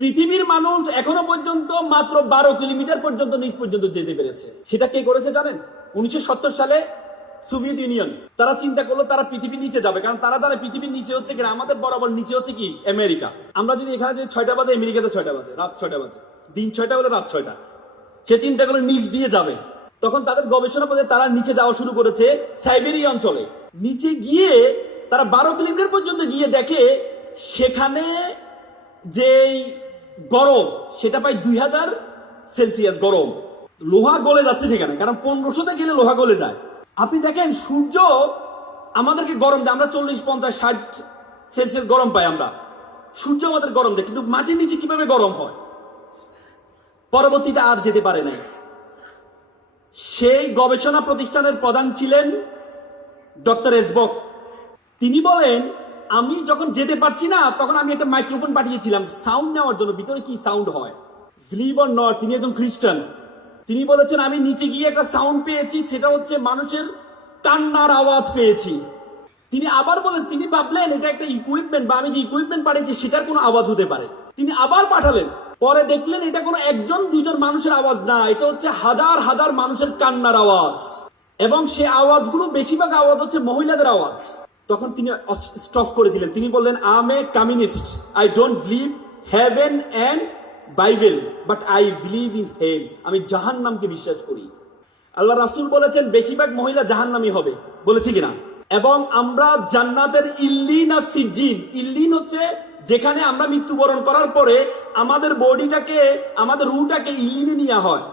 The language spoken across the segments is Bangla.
পৃথিবীর মানুষ এখনো পর্যন্ত মাত্র 12 কিলোমিটার পর্যন্ত নিচ পর্যন্ত যেতে পেরেছে। সেটা কে করেছে জানেন? 1970 সালে সোভিয়েত ইউনিয়ন। তারা চিন্তা করলো তারা পৃথিবীর নিচে যাবে, কারণ তারা জানে পৃথিবীর নিচে হচ্ছে কি, আমাদের বরাবর নিচে হচ্ছে কি আমেরিকা। আমরা যদি এখানে যদি 6টা বাজে, আমেরিকাতে 6টা বাজে, রাত 6টা বাজে, দিন 6টা বলে রাত 6টা। সে চিন্তা করলো নিচ দিয়ে যাবে। তখন তাদের গবেষণা করে তারা নিচে যাওয়া শুরু করেছে সাইবেরিয়া অঞ্চলে। নিচে গিয়ে তারা 12 কিলোমিটার পর্যন্ত গিয়ে দেখে সেখানে যেই গরম সেটা প্রায় 2000 সেলসিয়াস গরম। লোহা গলে যাচ্ছে সেখানে, কারণ 1500-তে গেলে লোহা গলে যায়। আপনি দেখেন সূর্য আমাদেরকে গরম দেয়, আমরা 40, 50, 60 সেলসিয়াস গরম পাই আমরা। সূর্য আমাদের গরম দেয়, কিন্তু মাটির নিচে কিভাবে গরম হয়? পরবর্তীতে আর যেতে পারে নাই। সেই গবেষণা প্রতিষ্ঠানের প্রধান ছিলেন ডক্টর এসবক। তিনি বলেন, আমি যখন যেতে পারছি না তখন আমি একটা মাইক্রোফোন পাঠিয়েছিলাম সাউন্ড নেওয়ার জন্য, ভিতরে কি সাউন্ড হয়। বিলিভ অর নট, তিনি একজন খ্রিস্টান। তিনি বলেছেন আমি নিচে গিয়ে একটা সাউন্ড পেয়েছি, সেটা হচ্ছে মানুষের কান্নার আওয়াজ পেয়েছি। তিনি আবার বলেন, তিনি ভাবলেন এটা একটা ইকুইপমেন্ট বা আমি যে ইকুইপমেন্ট পাঠিয়েছি সেটার কোনো আওয়াজ হতে পারে। তিনি আবার পাঠালেন, পরে দেখলেন এটা কোনো একজন দুজন মানুষের আওয়াজ না, এটা হচ্ছে হাজার হাজার মানুষের কান্নার আওয়াজ। এবং সে আওয়াজগুলো বেশিরভাগ আওয়াজ হচ্ছে মহিলাদের আওয়াজ। তখন তিনি স্টপ করে দিলেন। তিনি বললেন, I am a communist, I don't believe heaven and Bible, but I believe in hell. আমি জাহান্নামকে বিশ্বাস করি। আল্লাহ রাসূল বলেছেন বেশিরভাগ মহিলা জাহান্নামী হবে, বলেছি কিনা? এবং আমরা জান্নাতের ইল্লিন আর সিজ্জিন, ইল্লিন হচ্ছে যেখানে আমরা মৃত্যুবরণ করার পরে আমাদের বডিটাকে, আমাদের রুহটাকে ইল্লিনে নেওয়া হয়।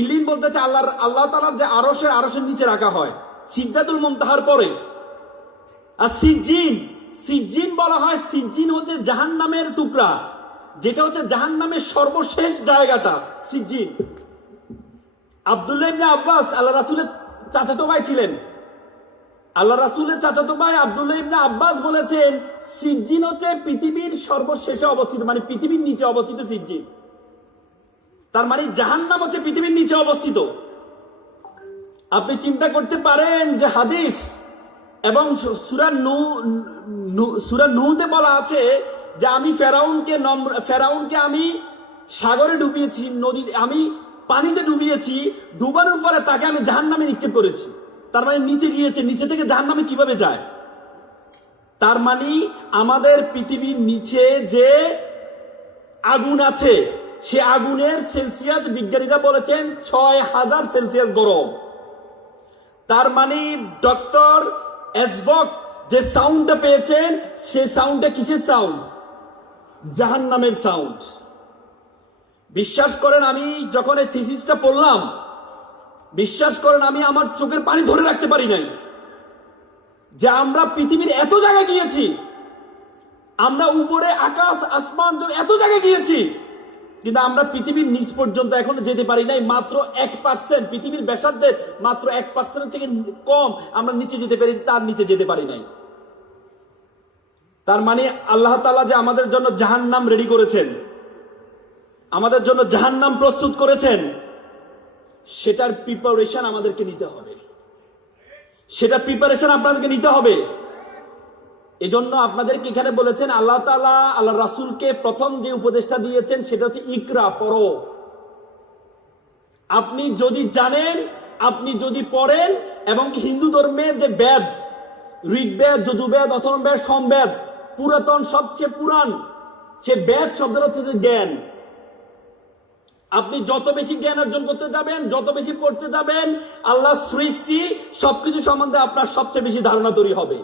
ইল্লিন বলতে হচ্ছে আল্লাহ তাআলার যে আরশের নিচে রাখা হয় সিদরাতুল মুনতাহার পরে। আর সিজ্জিন, সিজ্জিন বলা হয়, সিজ্জিন হচ্ছে জাহান্নামের টুকরা, যেটা হচ্ছে জাহান্নামের সর্বশেষ জায়গাটা সিজ্জিন। আব্দুল্লাহ ইবনে আব্বাস আল্লাহ রাসূলের চাচাতো ভাই ছিলেন। আল্লাহ রাসূলের চাচাতো ভাই আব্দুল্লাহ ইবনে আব্বাস বলেছেন সিজ্জিন হচ্ছে পৃথিবীর সর্বশেষে অবস্থিত, মানে পৃথিবীর নিচে অবস্থিত সিজ্জিন। তার মানে জাহান্নাম হচ্ছে পৃথিবীর নিচে অবস্থিত। আপনি চিন্তা করতে পারেন যে হাদিস এবং সূরা নূহতে বলা আছে যে আমি ফেরাউনকে আমি সাগরে ডুবিয়েছি, নদীতে আমি পানিতে ডুবিয়েছি, ডুবানোর পরে তাকে আমি জাহান্নামে নিক্ষেপ করেছি। তার মানে নিচে গিয়েছে, নিচে থেকে জাহান্নামে কিভাবে যায়? তার মানে আমাদের পৃথিবীর নিচে যে আগুন আছে সে আগুনের সেলসিয়াস বিজ্ঞানীরা বলেছেন 6000 সেলসিয়াস গরম। তার মানে ডক্টর এসবক যে সাউন্ডটা পেয়েছেন সে সাউন্ডটা কিসের সাউন্ড? জাহান্নামের সাউন্ড। বিশ্বাস করেন আমি যখন এই থিসিসটা পড়লাম, বিশ্বাস করেন আমি আমার চোখের পানি ধরে রাখতে পারি নাই যে আমরা পৃথিবীর এত জায়গায় গিয়েছি, আমরা উপরে আকাশ আসমান এত জায়গায় গিয়েছি, কিন্তু আমরা পৃথিবীর নিচ পর্যন্ত এখনো যেতে পারি নাই। মাত্র 1%, পৃথিবীর ব্যাসার্ধের মাত্র 1% থেকে কম আমরা নিচে যেতে পারি, তার নিচে যেতে পারি নাই। তার মানে আল্লাহ তাআলা যে আমাদের জন্য জাহান্নাম রেডি করেছেন, আমাদের জন্য জাহান্নাম প্রস্তুত করেছেন, সেটার প্রিপারেশন আমাদেরকে নিতে হবে, সেটা প্রিপারেশন আপনাদেরকে নিতে হবে। এজন্য আপনাদেরকে এখানে বলেছেন আল্লাহ তাআলা আল্লাহ রাসূলকে প্রথম যে উপদেশটা দিয়েছেন সেটা হচ্ছে ইকরা, পড়ো। আপনি যদি জানেন, আপনি যদি পড়েন, এবং হিন্দু ধর্মের যে বেদ, ঋগ্বেদ, যজুর্বেদ, অথর্ববেদ, সমবেদ, পুরাতন সবচেয়ে পুরান সে বেদ শব্দের হচ্ছে যে জ্ঞান। আপনি যত বেশি জ্ঞান অর্জন করতে যাবেন, যত বেশি পড়তে যাবেন, আল্লাহর সৃষ্টি সবকিছু সম্বন্ধে আপনার সবচেয়ে বেশি ধারণা তৈরি হবে।